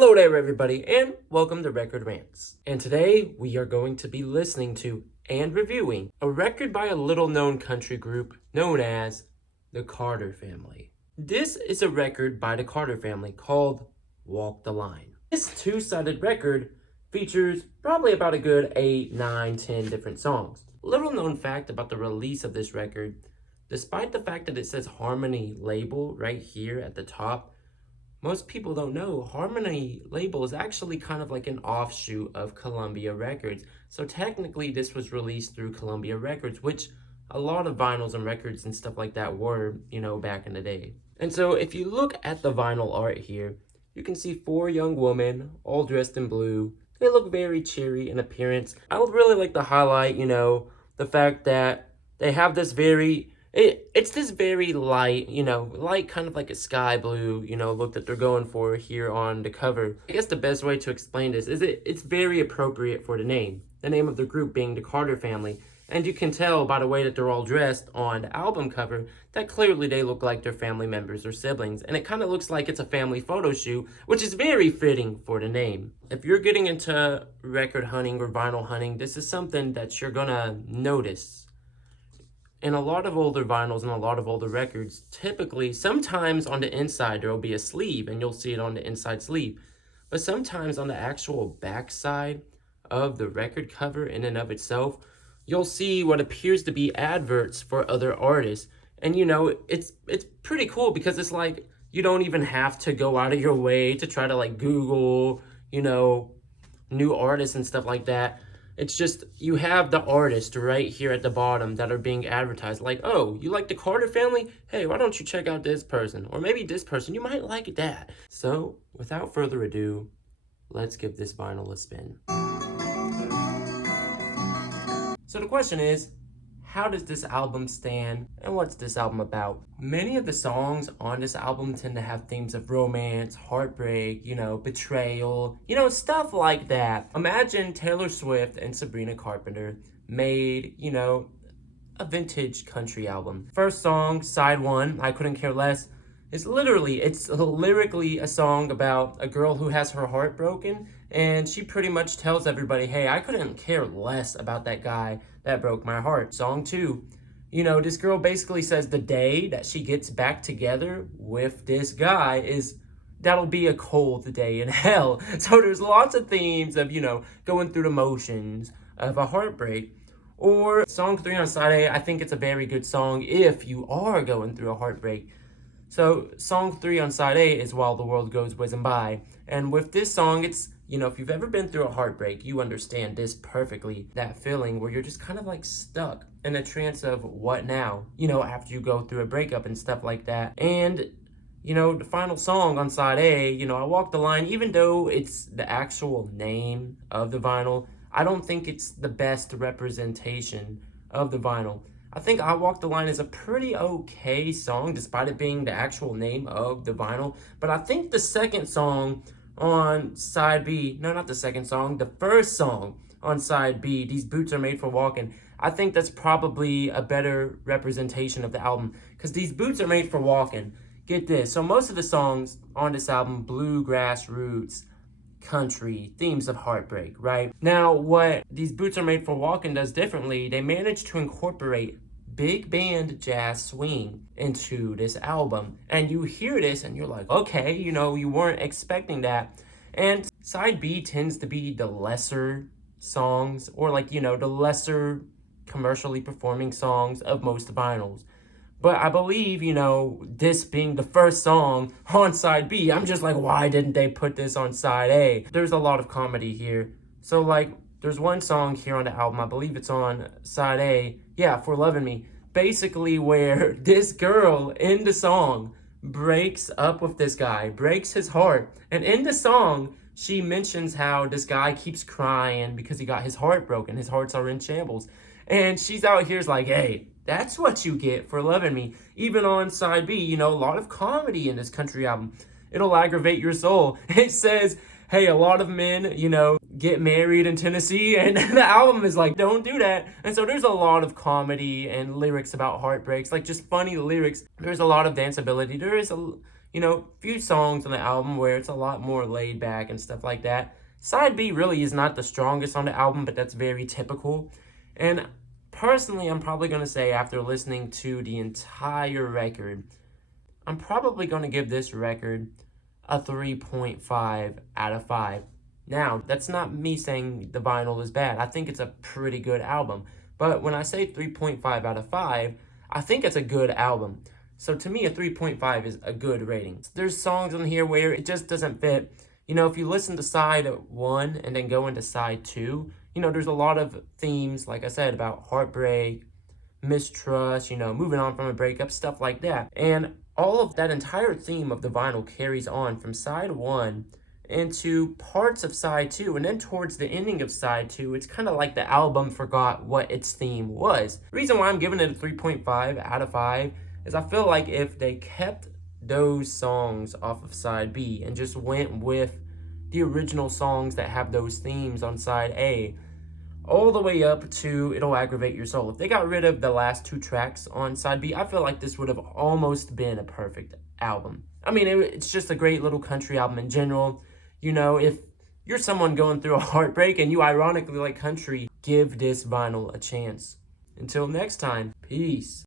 Hello there, everybody, and welcome to Record Rants. And today we are going to be listening to and reviewing a record by a little-known country group known as the Carter Family. This is a record by the Carter Family called Walk the Line. This two-sided record features probably about a good 8, 9, 10 different songs. Little known fact about the release of this record, despite the fact that it says Harmony Label right here at the top, most people don't know Harmony Label is actually kind of like an offshoot of Columbia Records. So technically this was released through Columbia Records, which a lot of vinyls and records and stuff like that were, back in the day. And so if you look at the vinyl art here, you can see 4 young women all dressed in blue. They look very cheery in appearance. I would really like to highlight, the fact that they have this it's this very light, light kind of like a sky blue, look that they're going for here on the cover. I guess the best way to explain this is it's very appropriate for the name of the group being the Carter Family. And you can tell by the way that they're all dressed on the album cover that clearly they look like they're family members or siblings. And it kind of looks like it's a family photo shoot, which is very fitting for the name. If you're getting into record hunting or vinyl hunting, this is something that you're gonna notice. In a lot of older vinyls and a lot of older records, typically, sometimes on the inside there will be a sleeve and you'll see it on the inside sleeve. But sometimes on the actual back side of the record cover in and of itself, you'll see what appears to be adverts for other artists. And it's pretty cool because it's like you don't even have to go out of your way to try to like Google, new artists and stuff like that. It's just, you have the artist right here at the bottom that are being advertised. Like, oh, you like the Carter Family? Hey, why don't you check out this person? Or maybe this person, you might like that. So, without further ado, let's give this vinyl a spin. So the question is, how does this album stand, and what's this album about? Many of the songs on this album tend to have themes of romance, heartbreak, betrayal, stuff like that. Imagine Taylor Swift and Sabrina Carpenter made, a vintage country album. First song, side 1, I Couldn't Care Less, it's lyrically a song about a girl who has her heart broken, and she pretty much tells everybody, hey, I couldn't care less about that guy that broke my heart. Song 2, this girl basically says the day that she gets back together with this guy that'll be a cold day in hell. So there's lots of themes of, going through the motions of a heartbreak. Or song 3 on side A, I think it's a very good song if you are going through a heartbreak. So song 3 on side A is While the World Goes Whizzing By. And with this song, it's, if you've ever been through a heartbreak, you understand this perfectly. That feeling where you're just kind of like stuck in a trance of what now? After you go through a breakup and stuff like that. And, the final song on side A, I Walk the Line, even though it's the actual name of the vinyl, I don't think it's the best representation of the vinyl. I think I Walk the Line is a pretty okay song, despite it being the actual name of the vinyl. But I think the second song on side B, no, not the second song, the first song on side B, These Boots Are Made for Walking, I think that's probably a better representation of the album. Because These Boots Are Made for Walking, get this, so most of the songs on this album, bluegrass roots, country, themes of heartbreak, right? Now, what These Boots Are Made for Walking does differently, they managed to incorporate big band jazz swing into this album. And you hear this and you're like, okay, you weren't expecting that. And side B tends to be the lesser songs, or like, the lesser commercially performing songs of most vinyls. But I believe, this being the first song on side B, I'm just like, why didn't they put this on side A? There's a lot of comedy here. So like, there's one song here on the album, I believe it's on side A, yeah, For Loving Me, basically where this girl in the song breaks up with this guy, breaks his heart. And in the song, she mentions how this guy keeps crying because he got his heart broken. His hearts are in shambles. And she's out here's like, hey, that's what you get for loving me. Even on side B, a lot of comedy in this country album. It'll aggravate your soul. It says, hey, a lot of men, get married in Tennessee. And the album is like, don't do that. And so there's a lot of comedy and lyrics about heartbreaks, like just funny lyrics. There's a lot of danceability. There is few songs on the album where it's a lot more laid back and stuff like that. Side B really is not the strongest on the album, but that's very typical. And personally, I'm probably going to say after listening to the entire record, I'm probably going to give this record a 3.5 out of 5. Now, that's not me saying the vinyl is bad. I think it's a pretty good album. But when I say 3.5 out of 5, I think it's a good album. So to me, a 3.5 is a good rating. There's songs on here where it just doesn't fit. If you listen to side 1 and then go into side 2, there's a lot of themes, like I said, about heartbreak, mistrust, moving on from a breakup, stuff like that. And all of that entire theme of the vinyl carries on from side 1 into parts of side 2, and then towards the ending of side 2, it's kind of like the album forgot what its theme was. The reason why I'm giving it a 3.5 out of 5 is I feel like if they kept those songs off of side B and just went with the original songs that have those themes on side A, all the way up to It'll Aggravate Your Soul. If they got rid of the last 2 tracks on side B, I feel like this would have almost been a perfect album. I mean, it's just a great little country album in general. If you're someone going through a heartbreak and you ironically like country, give this vinyl a chance. Until next time, peace.